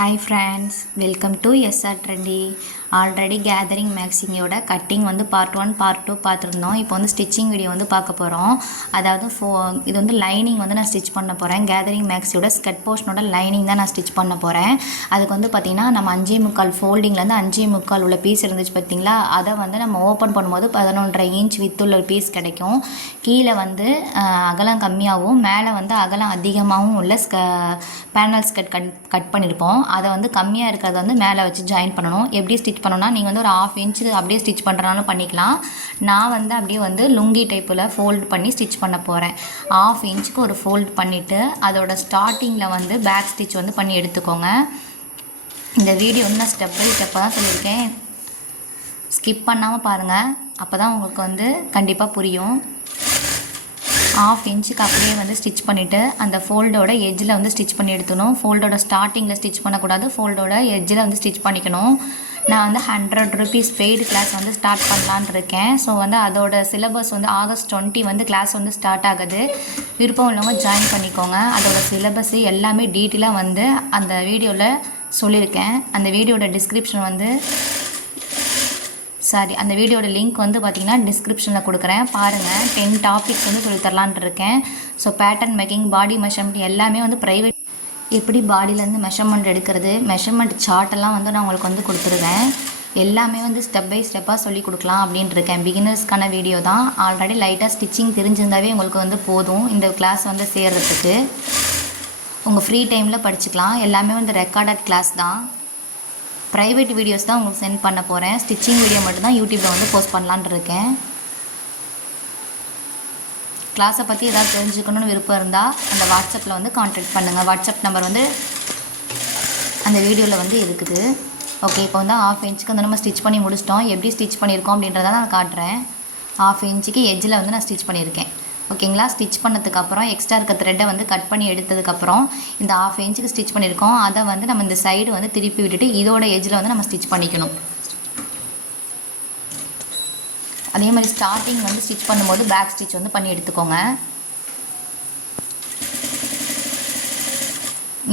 Hi friends, welcome to SR Trendy. Already gathering மேக்ஸிங்கோட cutting வந்து part 1 part 2 பார்த்துருந்தோம். இப்போ வந்து ஸ்டிச்சிங் வீடியோ வந்து பார்க்க போகிறோம். அதாவது இது வந்து லைனிங் வந்து நான் ஸ்டிச் பண்ண போகிறேன். கேதரிங் மேக்ஸியோட ஸ்கர்ட் போர்ஷனோட லைனிங் தான் நான் ஸ்டிச் பண்ண போகிறேன். அதுக்கு வந்து பார்த்திங்கன்னா நம்ம 5.25 ஃபோல்டிங்லேருந்து 5.25 உள்ள பீஸ் இருந்துச்சு பார்த்திங்களா, அதை வந்து நம்ம ஓப்பன் பண்ணும்போது 11.5 இன்ச் வித்துள்ள பீஸ் கிடைக்கும். கீழே வந்து அகலம் கம்மியாகவும் மேலே வந்து அகலம் அதிகமாகவும் உள்ள பேனல் ஸ்கர்ட் கட் பண்ணியிருப்போம். அதை வந்து கம்மியாக இருக்கிறத வந்து மேலே வச்சு ஜாயின் பண்ணணும். எப்படி ஸ்டிச் பண்ணணும்னா நீங்கள் வந்து ஒரு 1/2 இன்ச்சு அப்படியே ஸ்டிச் பண்ணுறனாலும் பண்ணிக்கலாம். நான் வந்து அப்படியே வந்து லுங்கி டைப்பில் ஃபோல்டு பண்ணி ஸ்டிச் பண்ண போகிறேன். 1/2 இன்ச்சுக்கு ஒரு ஃபோல்டு பண்ணிவிட்டு அதோட ஸ்டார்டிங்கில் வந்து பேக் ஸ்டிச் வந்து பண்ணி எடுத்துக்கோங்க. இந்த வீடியோ வந்து நான் ஸ்டெப் பை ஸ்டெப்பாக தான் சொல்லியிருக்கேன், ஸ்கிப் பண்ணாமல் பாருங்கள், அப்போ தான் உங்களுக்கு வந்து கண்டிப்பாக புரியும். 1/2 இன்ச்சுக்கு அப்படியே வந்து ஸ்டிச் பண்ணிவிட்டு அந்த ஃபோல்டோட எட்ஜில் வந்து ஸ்டிச் பண்ணி எடுத்துக்கணும். ஃபோல்டோட ஸ்டார்டிங்கில் ஸ்டிச் பண்ணக்கூடாது, ஃபோல்டோட எட்ஜில் வந்து ஸ்டிச் பண்ணிக்கணும். நான் வந்து 100 rupees பெய்டு கிளாஸ் வந்து ஸ்டார்ட் பண்ணலான்னு இருக்கேன். ஸோ வந்து அதோட சிலபஸ் வந்து August 20 வந்து கிளாஸ் வந்து ஸ்டார்ட் ஆகுது. விருப்பம் உள்ளவங்க ஜாயின் பண்ணிக்கோங்க. அதோட சிலபஸ்ஸு எல்லாமே டீட்டெயிலாக வந்து அந்த வீடியோவில் சொல்லியிருக்கேன். அந்த வீடியோட டிஸ்கிரிப்ஷன் வந்து அந்த வீடியோட லிங்க் வந்து பார்த்திங்கன்னா டிஸ்கிரிப்ஷனில் கொடுக்குறேன், பாருங்கள். 10 டாபிக்ஸ் வந்து சொல்லித்தரலான்ட்டு இருக்கேன். ஸோ பேட்டர்ன் மேக்கிங், பாடி மெஷர்மெண்ட் எல்லாமே வந்து ப்ரைவேட் எப்படி பாடியிலேருந்து மெஷர்மெண்ட் எடுக்கிறது, மெஷர்மெண்ட் சார்ட்டெல்லாம் வந்து நான் உங்களுக்கு வந்து கொடுத்துருவேன். எல்லாமே வந்து ஸ்டெப் பை ஸ்டெப்பாக சொல்லி கொடுக்கலாம் அப்படின்ட்டு இருக்கேன். பிகினர்ஸ்க்கான வீடியோ தான். ஆல்ரெடி லைட்டாக ஸ்டிச்சிங் தெரிஞ்சிருந்தாவே உங்களுக்கு வந்து போதும் இந்த கிளாஸ் வந்து சேர்கிறதுக்கு. உங்கள் ஃப்ரீ டைமில் படிச்சுக்கலாம். எல்லாமே வந்து ரெக்கார்டட் கிளாஸ் தான். ப்ரைவேட் வீடியோஸ் தான் உங்களுக்கு சென்ட் பண்ண போகிறேன். ஸ்டிச்சிங் வீடியோ மட்டும்தான் யூடியூப்பில் வந்து போஸ்ட் பண்ணலான்னு இருக்கேன். கிளாஸை பற்றி ஏதாவது தெரிஞ்சுக்கணுன்னு விருப்பம் இருந்தால் அந்த வாட்ஸ்அப்பில் வந்து கான்டாக்ட் பண்ணுங்கள். வாட்ஸ்அப் நம்பர் வந்து அந்த வீடியோவில் வந்து இருக்குது. ஓகே, இப்போ வந்து 1/2 இன்ச்சுக்கு வந்து நம்ம ஸ்டிச் பண்ணி முடிச்சிட்டோம். எப்படி ஸ்டிச் பண்ணியிருக்கோம் அப்படின்றத நான் காட்டுறேன். 1/2 இன்ச்சுக்கு எட்ஜில் வந்து நான் ஸ்டிச் பண்ணியிருக்கேன். ஓகேங்களா, ஸ்டிச் பண்ணதுக்கப்புறம் எக்ஸ்ட்ரா இருக்க த்ரெட்டை வந்து கட் பண்ணி எடுத்ததுக்கப்புறம் இந்த 1/2 இன்ச்சுக்கு ஸ்டிச் பண்ணியிருக்கோம். அதை வந்து நம்ம இந்த சைடு வந்து திருப்பி விட்டுட்டு இதோட எட்ஜில் வந்து நம்ம ஸ்டிச் பண்ணிக்கணும். அதே மாதிரி ஸ்டார்டிங் வந்து ஸ்டிச் பண்ணும்போது பேக் ஸ்டிச் வந்து பண்ணி எடுத்துக்கோங்க.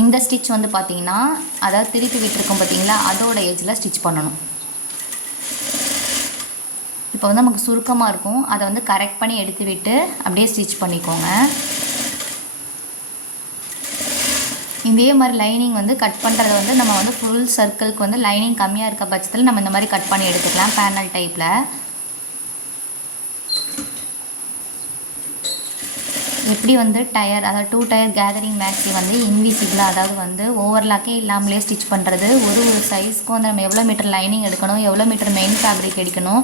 இந்த ஸ்டிச் வந்து பார்த்திங்கன்னா அதாவது திருப்பி விட்டுருக்கோம் பார்த்திங்களா, அதோட எட்ஜில் ஸ்டிச் பண்ணணும். இப்போ வந்து நமக்கு சுருக்கமாக இருக்கும், அதை வந்து கரெக்ட் பண்ணி எடுத்து விட்டு அப்படியே ஸ்டிச் பண்ணிக்கோங்க. இதே மாதிரி லைனிங் வந்து கட் பண்ணுறது வந்து நம்ம வந்து ஃபுல் சர்க்கிளுக்கு வந்து லைனிங் கம்மியாக இருக்க பட்சத்தில் நம்ம இந்த மாதிரி கட் பண்ணி எடுத்துக்கலாம் பேனல் டைப்பில். எப்படி வந்து டயர் அதாவது 2 டயர் கேதரிங் மேக்ஸி வந்து இன்விசிபிளாக அதாவது வந்து ஓவர்லாக்கே இல்லாமலே ஸ்டிச் பண்ணுறது, ஒரு சைஸ்க்கும் வந்து நம்ம எவ்வளோ மீட்டர் லைனிங் எடுக்கணும், எவ்வளோ மீட்டர் மெயின் ஃபேப்ரிக் எடுக்கணும்,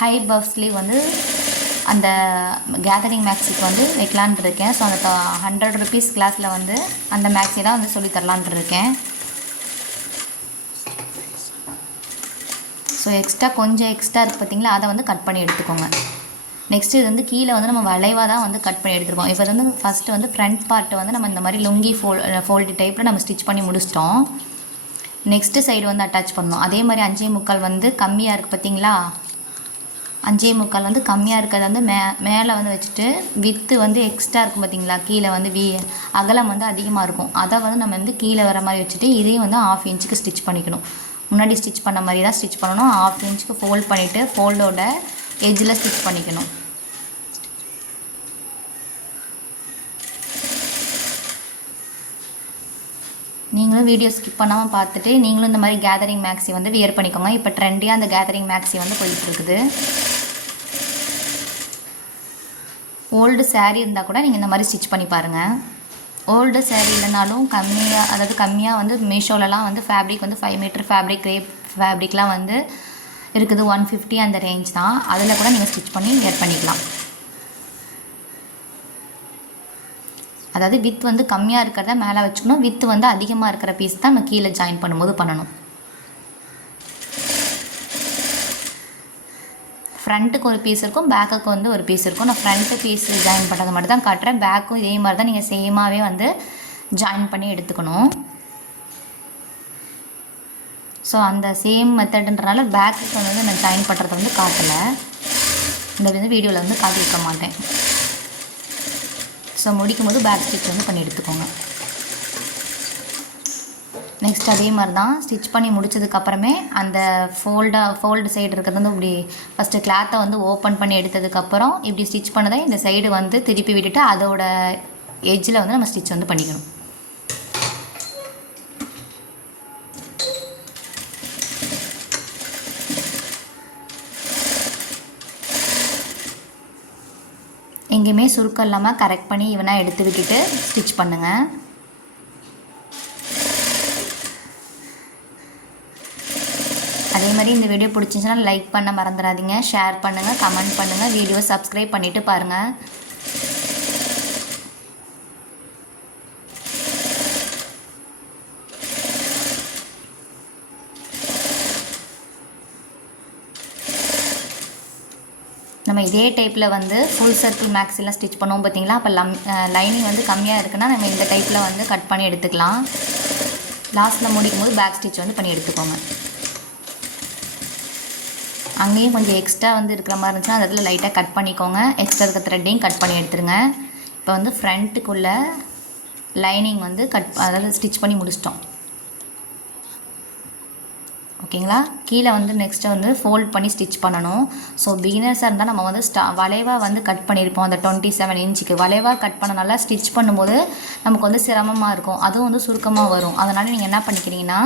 ஹை பஃப் ஸ்லீவ் வந்து அந்த கேதரிங் மேக்ஸிக்கு வந்து வைக்கலான் இருக்கேன். ஸோ அந்த 100 rupees கிளாஸில் வந்து அந்த மேக்ஸி தான் வந்து சொல்லித்தரலான் இருக்கேன். ஸோ கொஞ்சம் எக்ஸ்ட்ரா இருக்குது பார்த்திங்களா, அதை வந்து கட் பண்ணி எடுத்துக்கோங்க. நெக்ஸ்ட்டு இது வந்து கீழே வந்து நம்ம வளைவாக தான் வந்து கட் பண்ணி எடுத்துருக்கோம். இப்போ வந்து ஃபஸ்ட்டு வந்து ஃப்ரண்ட் பார்ட்டை வந்து நம்ம இந்த மாதிரி லுங்கி ஃபோல்டு டைப்பில் நம்ம ஸ்டிச் பண்ணி முடிச்சிட்டோம். நெக்ஸ்ட்டு சைடு வந்து அட்டாச் பண்ணணும். அதே மாதிரி 5.25 வந்து கம்மியாக இருக்குது பார்த்திங்களா, 5.25 வந்து கம்மியாக இருக்கிறது வந்து மேலே வந்து வச்சுட்டு வித்து வந்து எக்ஸ்ட்ரா இருக்கும் பார்த்திங்களா, கீழே வந்து அகலம் வந்து அதிகமாக இருக்கும், அதை வந்து நம்ம வந்து கீழே வர மாதிரி வச்சுட்டு இதையும் வந்து 1/2 இன்ச்சுக்கு ஸ்டிச் பண்ணிக்கணும். முன்னாடி ஸ்டிச் பண்ண மாதிரி தான் ஸ்டிச் பண்ணணும். 1/2 இன்ச்சுக்கு ஃபோல்ட் பண்ணிவிட்டு ஃபோல்டோட எட்ஜில் ஸ்டிச் பண்ணிக்கணும். நீங்களும் வீடியோ ஸ்கிப் பண்ணாமல் பார்த்துட்டு நீங்களும் இந்த மாதிரி கேதரிங் மேக்ஸி வந்து வியர் பண்ணிக்கோங்க. இப்போ ட்ரெண்டியாக அந்த கேதரிங் மேக்ஸி வந்து போயிட்டுருக்குது. ஓல்டு சேரீ இருந்தால் கூட நீங்கள் இந்த மாதிரி ஸ்டிச் பண்ணி பாருங்கள். ஓல்டு சேரீ இல்லைனாலும் கம்மியாக வந்து மீஷோலலாம் வந்து ஃபேப்ரிக் வந்து 5 மீட்டர் ஃபேப்ரிக், கிரேப் ஃபேப்ரிக்லாம் வந்து இருக்குது. 150 அந்த ரேஞ்ச் தான். அதில் கூட நீங்கள் ஸ்டிச் பண்ணி வியர் பண்ணிக்கலாம். அதாவது வித் வந்து கம்மியாக இருக்கிறத மேலே வச்சுக்கணும், வித் வந்து அதிகமாக இருக்கிற பீஸ் தான் நம்ம கீழே ஜாயின் பண்ணும்போது பண்ணணும். ஃப்ரண்ட்டுக்கு ஒரு பீஸ் இருக்கும், பேக்குக்கு வந்து ஒரு பீஸ் இருக்கும். நான் ஃப்ரண்ட்டு பீஸ் ஜாயின் பண்ணுறது மட்டும் தான் காட்டுறேன். பேக்கும் இதே மாதிரி தான் நீங்கள் சேமாகவே வந்து ஜாயின் பண்ணி எடுத்துக்கணும். ஸோ அந்த சேம் மெத்தடுன்றனால பேக்குக்கு வந்து நான் ஜாயின் பண்ணுறதை வந்து காட்டலை, இந்த வந்து வீடியோவில் வந்து காட்டியிருக்க மாட்டேன். ஸோ முடிக்கும் போது பேக் ஸ்டிச் வந்து பண்ணி எடுத்துக்கோங்க. நெக்ஸ்ட் அதே மாதிரி தான் ஸ்டிச் பண்ணி முடிச்சதுக்கப்புறமே அந்த ஃபோல்டு சைடு இருக்கிறது வந்து இப்படி ஃபஸ்ட்டு கிளாத்தை வந்து ஓப்பன் பண்ணி எடுத்ததுக்கப்புறம் இப்படி ஸ்டிச் பண்ணதை இந்த சைடு வந்து திருப்பி விட்டுட்டு அதோட எட்ஜில் வந்து நம்ம ஸ்டிச் வந்து பண்ணிக்கணும். எங்கேயுமே சுருக்கம் இல்லாமல் கரெக்ட் பண்ணி ஈவனாக எடுத்து விட்டுட்டு ஸ்டிச் பண்ணுங்கள். அதே மாதிரி இந்த வீடியோ பிடிச்சிருந்துச்சுன்னா லைக் பண்ண மறந்துடாதீங்க, ஷேர் பண்ணுங்கள், கமெண்ட் பண்ணுங்கள், வீடியோ சப்ஸ்கிரைப் பண்ணிவிட்டு பாருங்கள். நம்ம இதே டைப்பில் வந்து ஃபுல் சர்க்கிள் மேக்ஸ் எல்லாம் ஸ்டிச் பண்ணுவோம் பார்த்தீங்களா. அப்போ லைனிங் வந்து கம்மியாக இருக்குன்னா நம்ம இந்த டைப்பில் வந்து கட் பண்ணி எடுத்துக்கலாம். லாஸ்ட்டில் முடிக்கும் போது பேக் ஸ்டிச் வந்து பண்ணி எடுத்துக்கோங்க. அங்கேயும் கொஞ்சம் எக்ஸ்ட்ரா வந்து இருக்கிற மாதிரி இருந்துச்சுன்னா அந்த இடத்துல லைட்டாக கட் பண்ணிக்கோங்க. எக்ஸ்ட்ரா இருக்க த்ரெட்டையும் கட் பண்ணி எடுத்துருங்க. இப்போ வந்து ஃப்ரண்ட்டுக்குள்ளே லைனிங் வந்து அதாவது ஸ்டிச் பண்ணி முடிச்சிட்டோம். ஓகேங்களா. கீழே வந்து நெக்ஸ்ட்டு வந்து ஃபோல்ட் பண்ணி ஸ்டிச் பண்ணணும். ஸோ பிகினர்ஸாக இருந்தால் நம்ம வந்து வளைவாக வந்து கட் பண்ணியிருப்போம். அந்த 27 இன்ச்சுக்கு வளைவாக கட் பண்ணனால ஸ்டிச் பண்ணும்போது நமக்கு வந்து சிரமமாக இருக்கும், அதுவும் வந்து சுருக்கமாக வரும். அதனால் நீங்கள் என்ன பண்ணிக்கிறீங்கன்னா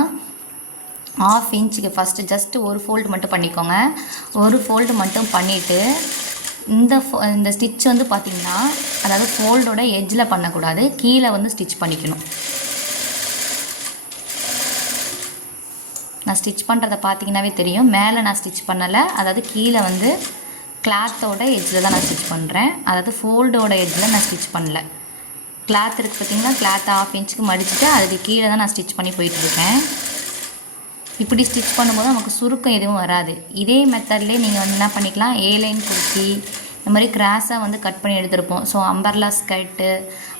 1/2 இன்ச்சுக்கு ஃபஸ்ட்டு ஜஸ்ட்டு ஒரு ஃபோல்டு மட்டும் பண்ணிக்கோங்க. ஒரு ஃபோல்டு மட்டும் பண்ணிவிட்டு இந்த ஸ்டிச் வந்து பார்த்திங்கன்னா அதாவது ஃபோல்டோட எட்ஜில் பண்ணக்கூடாது, கீழே வந்து ஸ்டிச் பண்ணிக்கணும். நான் ஸ்டிச் பண்ணுறதை பார்த்தீங்கன்னாவே தெரியும், மேலே நான் ஸ்டிச் பண்ணலை, அதாவது கீழே வந்து கிளாத்தோட எட்ஜில் தான் நான் ஸ்டிச் பண்ணுறேன். அதாவது ஃபோல்டோட எட்ஜில் நான் ஸ்டிச் பண்ணல. கிளாத் இருக்குது பார்த்திங்கன்னா, கிளாத்தை 1/2 இன்ச்சுக்கு மடிச்சுட்டு அதுக்கு கீழே தான் நான் ஸ்டிச் பண்ணி போயிட்டுருக்கேன். இப்படி ஸ்டிச் பண்ணும்போது நமக்கு சுருக்கம் எதுவும் வராது. இதே மெத்தட்லேயே நீங்கள் வந்து என்ன பண்ணிக்கலாம், ஏலைன் குர்த்தி இந்த மாதிரி கிராஸாக வந்து கட் பண்ணி எடுத்துருப்போம். So umbrella skirt,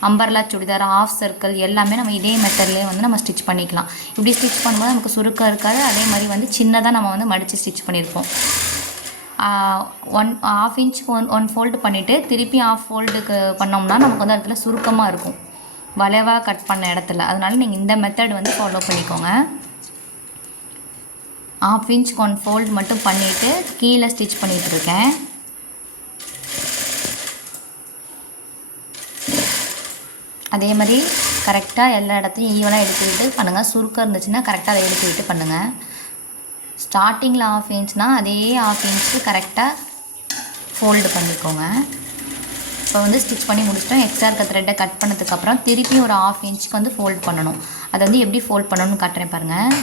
umbrella churidar, half circle எல்லாமே நம்ம இதே மெத்தட்லேயே வந்து நம்ம ஸ்டிச் பண்ணிக்கலாம். இப்படி ஸ்டிச் பண்ணும்போது நமக்கு சுருக்கம் இருக்காது. அதே மாதிரி வந்து சின்னதாக நம்ம வந்து மடித்து ஸ்டிச் பண்ணியிருப்போம். 1/2 இன்ச்சுக்கு ஒன் ஃபோல்டு பண்ணிவிட்டு திருப்பி 1/2 ஃபோல்டுக்கு பண்ணோம்னா நமக்கு வந்து இடத்துல சுருக்கமாக இருக்கும் வளைவாக கட் பண்ண இடத்துல. அதனால நீங்கள் இந்த மெத்தட் வந்து ஃபாலோ பண்ணிக்கோங்க. 1/2 இன்ச்சுக்கு ஒன் ஃபோல்டு மட்டும் பண்ணிவிட்டு கீழே ஸ்டிச் பண்ணிகிட்ருக்கேன். அதே மாதிரி கரெக்டாக எல்லா இடத்தையும் ஈவனாக எடுத்துக்கிட்டு பண்ணுங்கள். சுருக்கம் இருந்துச்சுன்னா கரெக்டாக அதை எடுத்துக்கிட்டு பண்ணுங்கள். ஸ்டார்டிங்கில் 1/2 இன்ச்னால் அதே 1/2 இன்ச்சுக்கு கரெக்டாக ஃபோல்டு பண்ணிக்கோங்க. இப்போ வந்து ஸ்டிச் பண்ணி முடிச்சிட்டோம். எக்ஸ்ட்ரா இருக்க த்ரெட்டை கட் பண்ணதுக்கப்புறம் திருப்பி ஒரு 1/2 இன்ச்சுக்கு வந்து ஃபோல்ட் பண்ணணும். அதை வந்து எப்படி ஃபோல்ட் பண்ணணும்னு காட்டுறேன் பாருங்கள்.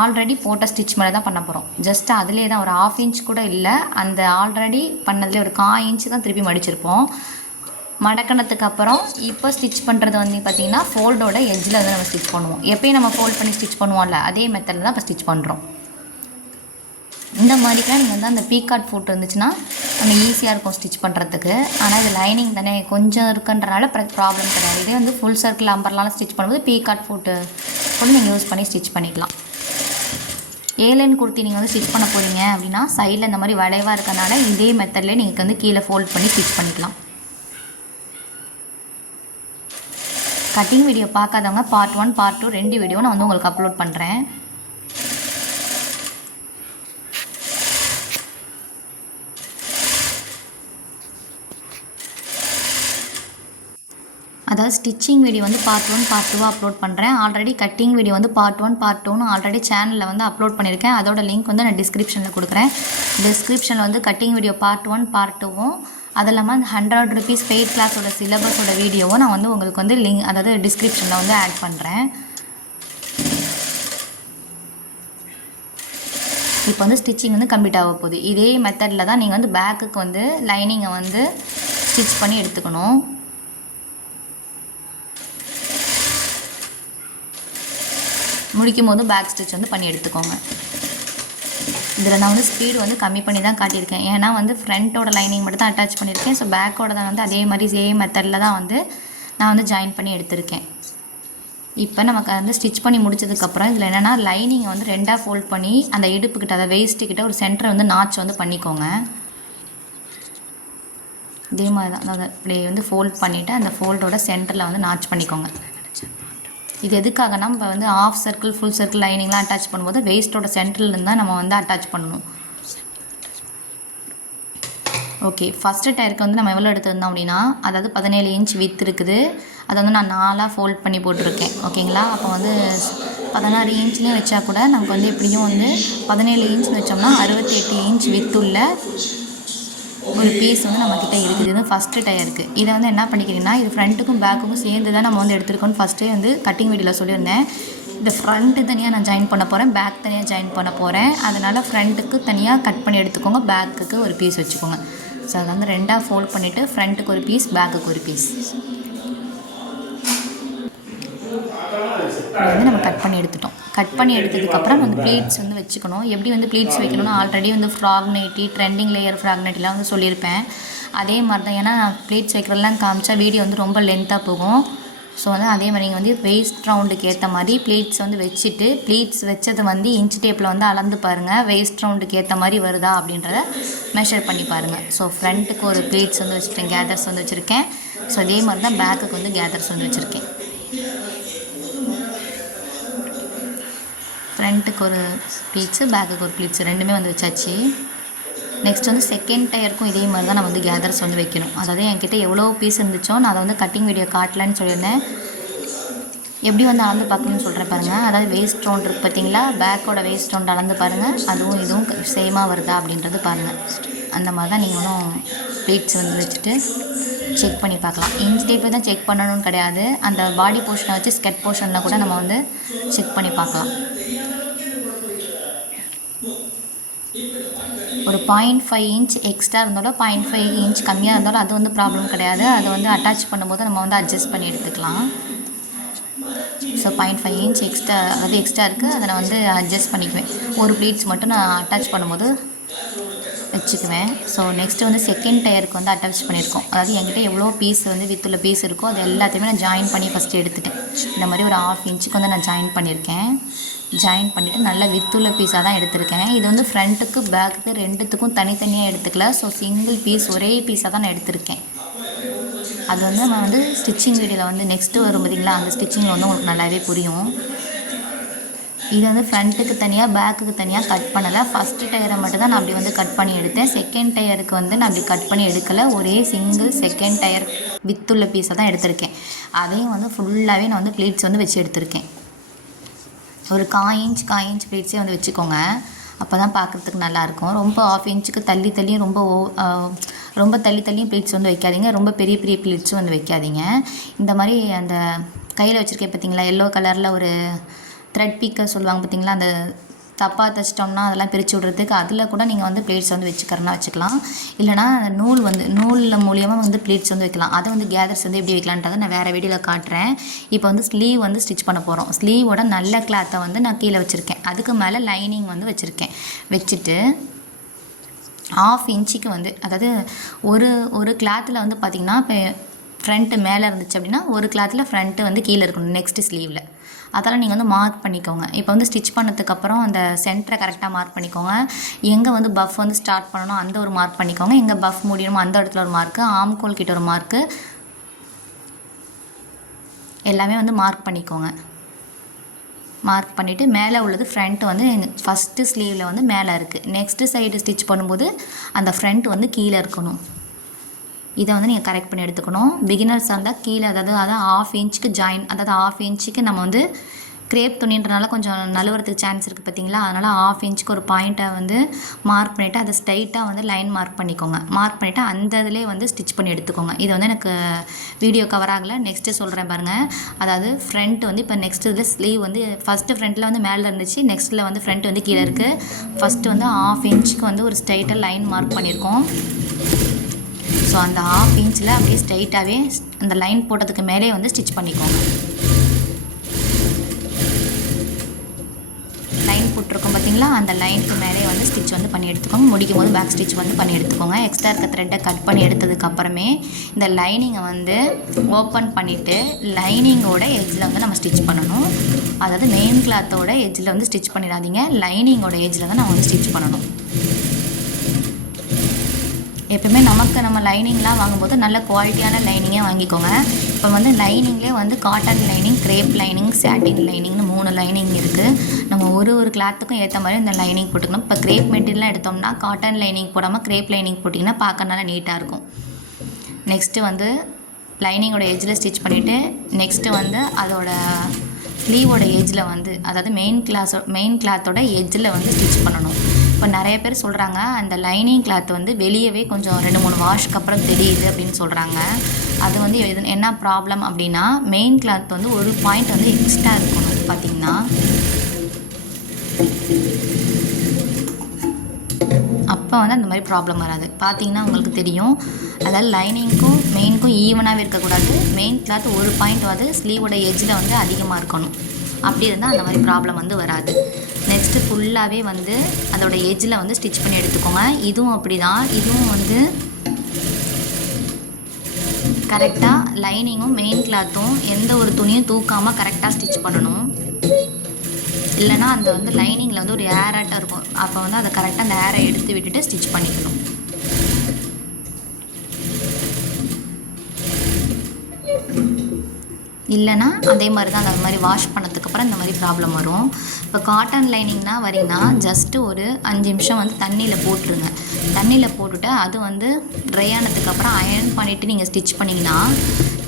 ஆல்ரெடி போட்ட ஸ்டிச் மேலே தான் பண்ண போகிறோம். ஜஸ்ட் அதிலே தான் ஒரு 1/2 இன்ச் கூட இல்லை, அந்த ஆல்ரெடி பண்ணதுலேயே ஒரு 1/4 இன்ச்சு தான் திருப்பி மடிச்சிருப்போம். மடக்கினதுக்கு அப்புறம் இப்போ ஸ்டிச் பண்ணுறது வந்து பார்த்திங்கன்னா ஃபோல்டோட எட்ஜில் வந்து நம்ம ஸ்டிச் பண்ணுவோம். எப்பயும் நம்ம ஃபோல்ட் பண்ணி ஸ்டிச் பண்ணுவோம்ல, அதே மெத்தடில் தான் இப்போ ஸ்டிச் பண்ணுறோம். இந்த மாதிரிக்கெலாம் நீங்கள் வந்து அந்த பீகாட் ஃபுட் இருந்துச்சுன்னா நம்ம ஈஸியாக இருக்கும் ஸ்டிச் பண்ணுறதுக்கு. ஆனால் இது லைனிங் தானே கொஞ்சம் இருக்குன்றனால ப்ராப்ளம் கிடையாது. இதே வந்து ஃபுல் சர்க்கிள் அம்பர்லாம் ஸ்டிச் பண்ணும்போது பீகாட் ஃபுட்டு கூட நீங்கள் யூஸ் பண்ணி ஸ்டிச் பண்ணிக்கலாம். ஏலைன் குர்த்தி நீங்கள் வந்து ஸ்டிச் பண்ண போகிறீங்க அப்படின்னா சைடில் இந்த மாதிரி வளைவாக இருக்கனால இதே மெத்தட்லேயே நீங்கள் வந்து கீழே ஃபோல்ட் பண்ணி ஸ்டிச் பண்ணிக்கலாம். கட்டிங் வீடியோ பார்க்காதவங்க பார்ட் 1 பார்ட் 2 2 வீடியோ நான் வந்து உங்களுக்கு அப்லோட் பண்ணுறேன். அதாவது ஸ்டிச்சிங் வீடியோ வந்து பார்ட் 1 பார்ட் 2 அப்லோட் பண்ணுறேன். ஆல்ரெடி கட்டிங் வீடியோ வந்து பார்ட் 1 பார்ட் 2ன்னு ஆல்ரெடி சேனலில் வந்து அப்லோட் பண்ணியிருக்கேன். அதோட லிங்க் வந்து நான் டிஸ்கிரிப்ஷனில் கொடுக்குறேன். டிஸ்கிரிப்ஷனில் வந்து கட்டிங் வீடியோ பார்ட் 1 பார்ட் 2வும் அது இல்லாமல் அந்த 100 rupees பெய்ட் கிளாஸோட சிலபஸோட வீடியோவும் நான் வந்து உங்களுக்கு வந்து லிங்க் அதாவது டிஸ்கிரிப்ஷனில் வந்து ஆட் பண்ணுறேன். இப்போ வந்து ஸ்டிச்சிங் வந்து கம்ப்ளீட் ஆக போகுது. இதே மெத்தடில் தான் நீங்கள் வந்து பேக்குக்கு வந்து லைனிங்கை வந்து ஸ்டிச் பண்ணி எடுத்துக்கணும். முடிக்கும் போது பேக் ஸ்டிச் வந்து பண்ணி எடுத்துக்கோங்க. இதில் நான் வந்து ஸ்பீடு வந்து கம்மி பண்ணி தான் காட்டியிருக்கேன். ஏன்னா வந்து ஃப்ரண்ட்டோட லைனிங் மட்டும் தான் அட்டாச் பண்ணியிருக்கேன். ஸோ பேக்கோட தான் வந்து அதே மாதிரி சேம் மெத்தடில் தான் வந்து நான் வந்து ஜாயின் பண்ணி எடுத்திருக்கேன். இப்போ நமக்கு வந்து ஸ்டிச் பண்ணி முடிச்சதுக்கப்புறம் இதில் என்னென்னா லைனிங்கை வந்து 2ஆக ஃபோல்ட் பண்ணி அந்த இடுப்புக்கிட்ட அதை வேஸ்ட்டுக்கிட்ட ஒரு சென்டரை வந்து நாச் வந்து பண்ணிக்கோங்க. இதே மாதிரி தான் அதாவது இப்படி வந்து ஃபோல்ட் பண்ணிவிட்டு அந்த ஃபோல்டோட சென்டரில் வந்து நாச் பண்ணிக்கோங்க. இது எதுக்காகனா இப்போ வந்து ஆஃப் சர்க்கிள் ஃபுல் சர்க்கிள் லைனிங்லாம் அட்டாச் பண்ணும்போது வேஸ்ட்டோட சென்டர்லேருந்து தான் நம்ம வந்து அட்டாச் பண்ணணும். ஓகே, ஃபஸ்ட்டு டயருக்கு வந்து நம்ம எவ்வளோ எடுத்திருந்தோம் அப்படின்னா, அதாவது 17 இன்ச் வித் இருக்குது. அதை வந்து நான் 4ஆக ஃபோல்ட் பண்ணி போட்டிருக்கேன். ஓகேங்களா? அப்போ வந்து 16 இன்ச்லேயும் வச்சா கூட நமக்கு வந்து எப்படியும் வந்து 17 இன்ச் வச்சோம்னா 68 இன்ச் வித்துள்ள ஒரு பீஸ் வந்து நம்மக்கிட்ட இருக்குது. இது ஃபஸ்ட்டு டயருக்கு. இதை வந்து என்ன பண்ணிக்கிறீங்கன்னா, இது ஃப்ரண்ட்டுக்கும் பேக்குக்கும் சேர்ந்து தான் நம்ம வந்து எடுத்துருக்கோன்னு ஃபஸ்ட்டே வந்து கட்டிங் வீடியோவில் சொல்லியிருந்தேன். இந்த ஃப்ரண்ட்டு தனியாக நான் ஜாயின் பண்ண போகிறேன், பேக் தனியாக ஜாயின் பண்ண போகிறேன். அதனால் ஃப்ரண்ட்டுக்கு தனியாக கட் பண்ணி எடுத்துக்கோங்க, பேக்குக்கு ஒரு பீஸ் வச்சுக்கோங்க. ஸோ அதை வந்து 2ஆக ஃபோல்ட் பண்ணிவிட்டு ஃப்ரண்ட்டுக்கு ஒரு பீஸ், பேக்குக்கு ஒரு பீஸ் வந்து நம்ம கட் பண்ணி எடுத்துட்டோம். கட் பண்ணி எடுத்ததுக்கப்புறம் வந்து ப்ளீட்ஸ் வந்து வச்சுக்கணும். எப்படி வந்து ப்ளீட்ஸ் வைக்கணும்னா, ஆல்ரெடி வந்து frock nighty, trending layer frock நைட்டிலாம் வந்து சொல்லியிருப்பேன். அதே மாதிரி தான். ஏன்னா நான் ப்ளீட்ஸ் வைக்கிறதெல்லாம் காமிச்சா வீடியோ வந்து ரொம்ப லென்த்தாக போகும். ஸோ வந்து அதே மாதிரி நீங்கள் வந்து வெயிஸ்ட் ரவுண்டுக்கு ஏற்ற மாதிரி ப்ளீட்ஸ் வந்து வச்சுட்டு, ப்ளீட்ஸ் வச்சதை வந்து இன்ச் டேப்பில் வந்து அளந்து பாருங்கள். வெயிஸ்ட் ரவுண்டுக்கு ஏற்ற மாதிரி வருதா அப்படின்றத மெஷர் பண்ணி பாருங்கள். ஸோ ஃப்ரண்ட்டுக்கு ஒரு ப்ளீட்ஸ் வந்து வச்சுருக்கேன், கேதர்ஸ் வந்து வச்சுருக்கேன். ஸோ அதே மாதிரி தான் பேக்குக்கு வந்து கேதர்ஸ் வந்து வச்சுருக்கேன். ஃப்ரண்ட்டுக்கு ஒரு ப்ளீட்ஸு, பேக்குக்கு ஒரு ப்ளீட்ஸு ரெண்டுமே வந்து வச்சாச்சு. நெக்ஸ்ட் வந்து செகண்ட் டயருக்கும் இதே மாதிரி தான் நான் வந்து கேதர்ஸ் வந்து வைக்கணும். அதாவது என்கிட்ட எவ்வளோ பீஸ் இருந்துச்சோ நான் அதை வந்து கட்டிங் வீடியோ காட்டலன்னு சொல்லியிருந்தேன். எப்படி வந்து அளந்து பார்க்கணும்னு சொல்கிறேன் பாருங்கள். அதாவது வேஸ்ட் ரவுண்ட் இருக்குது பார்த்தீங்களா, பேக்கோட வேஸ்ட் ரவுண்ட் அளந்து பாருங்கள். அதுவும் இதுவும் சேமாக வருதா அப்படின்றது பாருங்கள். அந்த மாதிரி தான் நீங்களும் ப்ளீட்ஸ் வந்து வச்சுட்டு செக் பண்ணி பார்க்கலாம். இன்ச் டேப்பை தான் செக் பண்ணணும்னு கிடையாது, அந்த பாடி போர்ஷனை வச்சு ஸ்கெட் போர்ஷனில் கூட நம்ம வந்து செக் பண்ணி பார்க்கலாம். ஒரு 0.5 இன்ச் எக்ஸ்ட்ரா இருந்தாலும் 0.5 இன்ச் கம்மியாக இருந்தாலும் அது வந்து ப்ராப்ளம் கிடையாது. அதை வந்து அட்டாச் பண்ணும்போது நம்ம வந்து அட்ஜஸ்ட் பண்ணி எடுத்துக்கலாம். ஸோ 0.5 இன்ச் எக்ஸ்ட்ரா, அதாவது எக்ஸ்ட்ரா இருக்குது, அதை நான் வந்து அட்ஜஸ்ட் பண்ணிக்குவேன். ஒரு ப்ளீட்ஸ் மட்டும் நான் அட்டாச் பண்ணும்போது வச்சுக்குவேன். ஸோ நெக்ஸ்ட்டு வந்து செகண்ட் டயருக்கு வந்து அட்டாச் பண்ணியிருக்கோம். அதாவது என்கிட்ட எவ்வளோ பீஸ் வந்து வித்துள்ள பீஸ் இருக்கோ அது எல்லாத்தையுமே நான் ஜாயின் பண்ணி ஃபஸ்ட்டு எடுத்துட்டேன். இந்த மாதிரி ஒரு 1/2 இன்ச்சுக்கு வந்து நான் ஜாயின் பண்ணியிருக்கேன். ஜாயின் பண்ணிவிட்டு நல்லா வித்துள்ள பீஸாக தான் எடுத்திருக்கேன். இது வந்து ஃப்ரண்ட்டுக்கு பேக்குக்கு ரெண்டுத்துக்கும் தனித்தனியாக எடுத்துக்கல. ஸோ சிங்கிள் பீஸ் ஒரே பீஸாக தான் நான் எடுத்திருக்கேன். அது வந்து நம்ம வந்து ஸ்டிச்சிங் வீடியோவில் வந்து நெக்ஸ்ட்டு வரும் பார்த்திங்களா, அந்த ஸ்டிச்சிங்கில் வந்து உங்களுக்கு நல்லாவே புரியும். இது வந்து ஃப்ரண்ட்டுக்கு தனியாக பேக்குக்கு தனியாக கட் பண்ணலை. ஃபஸ்ட்டு டயரை மட்டும் தான் நான் அப்படி வந்து கட் பண்ணி எடுத்தேன். செகண்ட் டயருக்கு வந்து நான் அப்படி கட் பண்ணி எடுக்கலை. ஒரே சிங்கிள் செகண்ட் டயர் வித்துள்ள பீஸை தான் எடுத்திருக்கேன். அதையும் வந்து ஃபுல்லாகவே நான் வந்து ப்ளீட்ஸ் வந்து வச்சு எடுத்திருக்கேன். ஒரு 1/4 இன்ச் ப்ளீட்ஸே வந்து வச்சுக்கோங்க. அப்போ தான் பார்க்குறதுக்கு நல்லாயிருக்கும். ரொம்ப 1/2 இன்ச்சுக்கு தள்ளியும் ரொம்ப தள்ளியும் ப்ளீட்ஸ் வந்து வைக்காதீங்க. ரொம்ப பெரிய ப்ளீட்ஸும் வந்து வைக்காதீங்க. இந்த மாதிரி அந்த கையில் வச்சுருக்கேன் பார்த்தீங்களா, எல்லோ கலரில் ஒரு த்ரெட் பீக்கர் சொல்லுவாங்க பார்த்தீங்களா, அந்த தப்பாக தைச்சிட்டோம்னா அதெல்லாம் பிரித்து விட்றதுக்கு அதில் கூட நீங்கள் வந்து ப்ளீட்ஸ் வந்து வச்சுக்கிறனா வச்சுக்கலாம். இல்லைனா நூலில் மூலியமாக வந்து ப்ளீட்ஸ் வந்து வைக்கலாம். அதை வந்து கேதர்ஸ் வந்து எப்படி வைக்கலான்றதை நான் வேறு வீடியோவில் காட்டுறேன். இப்போ வந்து ஸ்லீவ் வந்து ஸ்டிச் பண்ண போகிறோம். ஸ்லீவோட நல்ல கிளாத்தை வந்து நான் கீழே வச்சுருக்கேன். அதுக்கு மேலே லைனிங் வந்து வச்சுருக்கேன். வச்சுட்டு 1/2 இன்ச்சுக்கு வந்து, அதாவது ஒரு கிளாத்தில் வந்து பார்த்திங்கன்னா, இப்போ ஃப்ரண்ட்டு மேலே இருந்துச்சு அப்படின்னா ஒரு கிளாத்தில் ஃப்ரண்ட்டு வந்து கீழே இருக்கணும் நெக்ஸ்ட்டு ஸ்லீவில். அதெல்லாம் நீங்கள் வந்து மார்க் பண்ணிக்கோங்க. இப்போ வந்து ஸ்டிச் பண்ணதுக்கப்புறம் அந்த சென்டரை கரெக்டாக மார்க் பண்ணிக்கோங்க. எங்கே வந்து பஃப் வந்து ஸ்டார்ட் பண்ணணும் அந்த ஒரு மார்க் பண்ணிக்கோங்க. எங்கே பஃப் முடியணுமோ அந்த இடத்துல ஒரு மார்க்கு, ஆம்கோல் கிட்ட ஒரு மார்க்கு, எல்லாமே வந்து மார்க் பண்ணிக்கோங்க. மார்க் பண்ணிவிட்டு மேலே உள்ளது ஃப்ரண்ட் வந்து ஃபஸ்ட்டு ஸ்லீவில் வந்து மேலே இருக்குது. நெக்ஸ்ட்டு சைடு ஸ்டிச் பண்ணும்போது அந்த ஃப்ரண்ட் வந்து கீழே இருக்கணும். இதை வந்து நீங்கள் கரெக்ட் பண்ணி எடுத்துக்கணும். பிகினர்ஸாக இருந்தால் கீழே, அதாவது 1/2 இன்ச்சுக்கு ஜாயின், அதாவது 1/2 இன்ச்சுக்கு நம்ம வந்து கிரேப் துணின்றனால கொஞ்சம் நழுவுறதுக்கு சான்ஸ் இருக்குது பார்த்தீங்களா, அதனால் 1/2 இன்ச்சுக்கு ஒரு பாயிண்ட்டை வந்து மார்க் பண்ணிவிட்டு அதை ஸ்ட்ரைட்டாக வந்து லைன் மார்க் பண்ணிக்கோங்க. மார்க் பண்ணிவிட்டு அந்த இதிலே வந்து ஸ்டிச் பண்ணி எடுத்துக்கோங்க. இது வந்து எனக்கு வீடியோ கவர் ஆகலை, நெக்ஸ்ட்டு சொல்கிறேன் பாருங்கள். அதாவது ஃப்ரண்ட் வந்து இப்போ நெக்ஸ்ட் இதில் ஸ்லீவ் வந்து ஃபஸ்ட்டு ஃப்ரண்ட்டில் வந்து மேலே இருந்துச்சு, நெக்ஸ்ட்டில் வந்து ஃப்ரண்ட் வந்து கீழே இருக்குது. ஃபஸ்ட்டு வந்து 1/2 இன்ச்சுக்கு வந்து ஒரு ஸ்ட்ரைட்டாக லைன் மார்க் பண்ணியிருக்கோம். ஸோ அந்த 1/2 இன்ச்சில் அப்படியே ஸ்ட்ரைட்டாகவே அந்த லைன் போட்டதுக்கு மேலே வந்து ஸ்டிச் பண்ணிக்கோங்க. லைன் போட்டிருக்கோம் பார்த்தீங்களா, அந்த லைனுக்கு மேலே வந்து ஸ்டிச் வந்து பண்ணி எடுத்துக்கோங்க. முடிக்கும் போது பேக் ஸ்டிச் வந்து பண்ணி எடுத்துக்கோங்க. எக்ஸ்ட்ரா இருக்க த்ரெட்டை கட் பண்ணி எடுத்ததுக்கப்புறமே இந்த லைனிங்கை வந்து ஓப்பன் பண்ணிவிட்டு லைனிங்கோட எட்ஜில் வந்து நம்ம ஸ்டிச் பண்ணணும். அதாவது மெயின் கிளாத்தோட எட்ஜில் வந்து ஸ்டிச் பண்ணிடாதீங்க, லைனிங்கோட எட்ஜில் தான் நம்ம வந்து ஸ்டிச் பண்ணணும். எப்பவுமே நம்ம லைனிங்லாம் வாங்கும்போது நல்ல குவாலிட்டியான லைனிங்கே வாங்கிக்கோங்க. இப்போ வந்து லைனிங்லேயே வந்து காட்டன் லைனிங், கிரேப் லைனிங், சாட்டின் லைனிங்னு 3 லைனிங் இருக்குது. நம்ம ஒரு கிளாத்துக்கும் ஏற்ற மாதிரி இந்த லைனிங் போட்டுக்கணும். இப்போ கிரேப் மெட்டீரியல்லாம் எடுத்தோம்னா காட்டன் லைனிங் போடாமல் கிரேப் லைனிங் போட்டிங்கன்னா பார்க்க நல்லா நீட்டாக இருக்கும். நெக்ஸ்ட்டு வந்து லைனிங்கோட எட்ஜில் ஸ்டிச் பண்ணிவிட்டு நெக்ஸ்ட்டு வந்து அதோட ஸ்லீவோட எட்ஜில் வந்து அதாவது மெயின் கிளாத்தோட எட்ஜில் வந்து ஸ்டிச் பண்ணணும். இப்போ நிறைய பேர் சொல்கிறாங்க அந்த லைனிங் கிளாத் வந்து வெளியவே கொஞ்சம் 2-3 வாஷ்க்கு அப்புறம் தெரியுது அப்படின்னு சொல்கிறாங்க. அது வந்து என்ன ப்ராப்ளம் அப்படின்னா மெயின் கிளாத் வந்து ஒரு பாயிண்ட் வந்து எக்ஸ்ட்ரா இருக்கணும். பார்த்திங்கன்னா அப்போ வந்து அந்த மாதிரி ப்ராப்ளம் வராது. பார்த்திங்கன்னா உங்களுக்கு தெரியும். அதாவது லைனிங்க்கும் மெயினுக்கும் ஈவனாகவே இருக்கக்கூடாது. மெயின் கிளாத் ஒரு பாயிண்ட் வந்து ஸ்லீவோட எட்ஜில் வந்து அதிகமாக இருக்கணும். அப்படி இருந்தால் அந்த மாதிரி ப்ராப்ளம் வந்து வராது. நெக்ஸ்ட்டு ஃபுல்லாகவே வந்து அதோட எட்ஜில் வந்து ஸ்டிச் பண்ணி எடுத்துக்கோங்க. இதுவும் அப்படி தான். இதுவும் வந்து கரெக்டாக லைனிங்கும் மெயின் கிளாத்தும் எந்த ஒரு துணியும் தூக்காமல் கரெக்டாக ஸ்டிச் பண்ணணும். இல்லைனா அந்த வந்து லைனிங்கில் வந்து ஒரு ஏராட்டாக இருக்கும். அப்போ வந்து அதை கரெக்டாக அந்த ஏரை எடுத்து விட்டுட்டு ஸ்டிச் பண்ணிக்கணும். இல்லைனா அதே மாதிரி தான் அந்த மாதிரி வாஷ் பண்ணதுக்கப்புறம் இந்த மாதிரி ப்ராப்ளம் வரும். இப்போ காட்டன் லைனிங்னா வரீங்கன்னா ஜஸ்ட்டு ஒரு 5 நிமிஷம் வந்து தண்ணியில் போட்டுருங்க. தண்ணியில் போட்டுட்டு அது வந்து ட்ரை ஆனதுக்கப்புறம் அயர்ன் பண்ணிவிட்டு நீங்கள் ஸ்டிச் பண்ணிங்கன்னா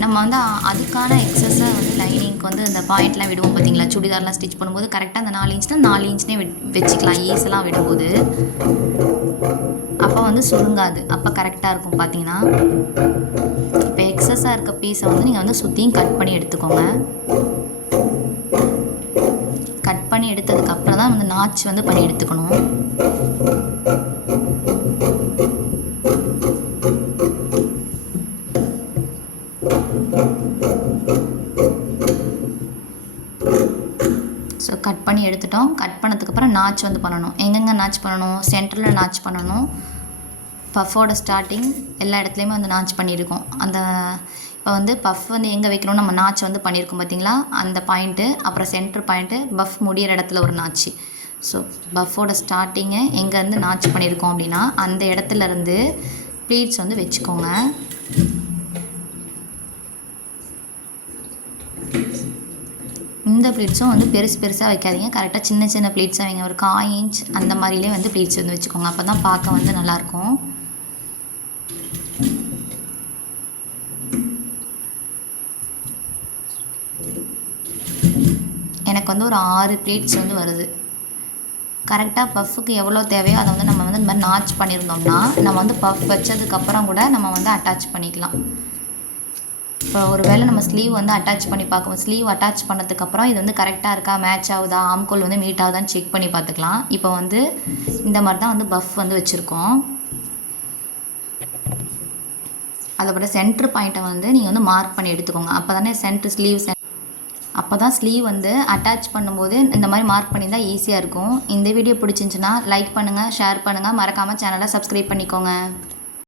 நம்ம வந்து அதுக்கான எக்ஸஸை வந்து லைனிங்க்கு வந்து இந்த பாயிண்ட்லாம் விடுவோம் பார்த்திங்களா. சுடிதார்லாம் ஸ்டிச் பண்ணும்போது கரெக்டாக அந்த 4 இன்ச்னா 4 இன்ச்னே வச்சுக்கலாம். ஈஸெல்லாம் விடும்போது அப்போ வந்து சுருங்காது. அப்போ கரெக்டாக இருக்கும். பார்த்திங்கன்னா இப்போ எக்ஸஸாக இருக்க பீஸை வந்து நீங்கள் வந்து சுற்றியும் கட் பண்ணி எடுத்துக்கோங்க. கட் பண்ணி எடுத்ததுக்கப்புறம் தான் வந்து நாச் வந்து பண்ணி எடுத்துக்கணும். ஸோ கட் பண்ணி எடுத்துட்டோம். கட் பண்ணதுக்கப்புறம் நாச் வந்து பண்ணணும். எங்கெங்கே நாச் பண்ணணும்? சென்டரில் நாச் பண்ணணும். பஃபோட ஸ்டார்டிங் எல்லா இடத்துலையுமே வந்து நாச் பண்ணியிருக்கோம். அந்த இப்போ வந்து பஃப் வந்து எங்கே வைக்கணும் நம்ம நாச் வந்து பண்ணியிருக்கோம் பார்த்திங்களா. அந்த பாயிண்ட்டு, அப்புறம் சென்டர் பாயிண்ட்டு, பஃப் முடிகிற இடத்துல ஒரு நாச்சு. ஸோ பஃபோட ஸ்டார்டிங்கை எங்கேருந்து நாச் பண்ணியிருக்கோம் அப்படின்னா அந்த இடத்துலேருந்து ப்ளீட்ஸ் வந்து வச்சுக்கோங்க. இந்த ப்ளீட்ஸும் வந்து பெருசாக வைக்காதீங்க. கரெக்டாக சின்ன ப்ளீட்ஸாக வைங்க. ஒரு 1/4 இன்ச் அந்த மாதிரிலே வந்து ப்ளீட்ஸ் வந்து வச்சுக்கோங்க. அப்போ தான் பார்க்க வந்து நல்லாயிருக்கும். எனக்கு வந்து ஒரு 6 ப்ளீட்ஸ் வந்து வருது. கரெக்டாக பஃப்புக்கு எவ்வளோ தேவையோ அதை வந்து நம்ம வந்து இந்த மாதிரி நாச் பண்ணியிருந்தோம்னா நம்ம வந்து பஃப் வச்சதுக்கப்புறம் கூட நம்ம வந்து அட்டாச் பண்ணிக்கலாம். இப்போ ஒரு வேளை நம்ம ஸ்லீவ் வந்து அட்டாச் பண்ணி பார்க்கணும். ஸ்லீவ் அட்டாச் பண்ணதுக்கப்புறம் இது வந்து கரெக்டாக இருக்கா, மேட்ச் ஆகுதா, ஆம்கோல் வந்து மீட் ஆகுதான்னு செக் பண்ணி பார்த்துக்கலாம். இப்போ வந்து இந்த மாதிரி தான் வந்து பஃப் வந்து வச்சுருக்கோம். அதோட சென்ட்ரு பாயிண்ட்டை வந்து நீங்கள் வந்து மார்க் பண்ணி எடுத்துக்கோங்க. அப்போ தானே அப்போ தான் ஸ்லீவ் வந்து அட்டாச் பண்ணும்போது இந்த மாதிரி மார்க் பண்ணியிருந்தால் ஈஸியாக இருக்கும். இந்த வீடியோ பிடிச்சிருந்துச்சுன்னா லைக் பண்ணுங்கள், ஷேர் பண்ணுங்கள், மறக்காமல் சேனலை சப்ஸ்கிரைப் பண்ணிக்கோங்க.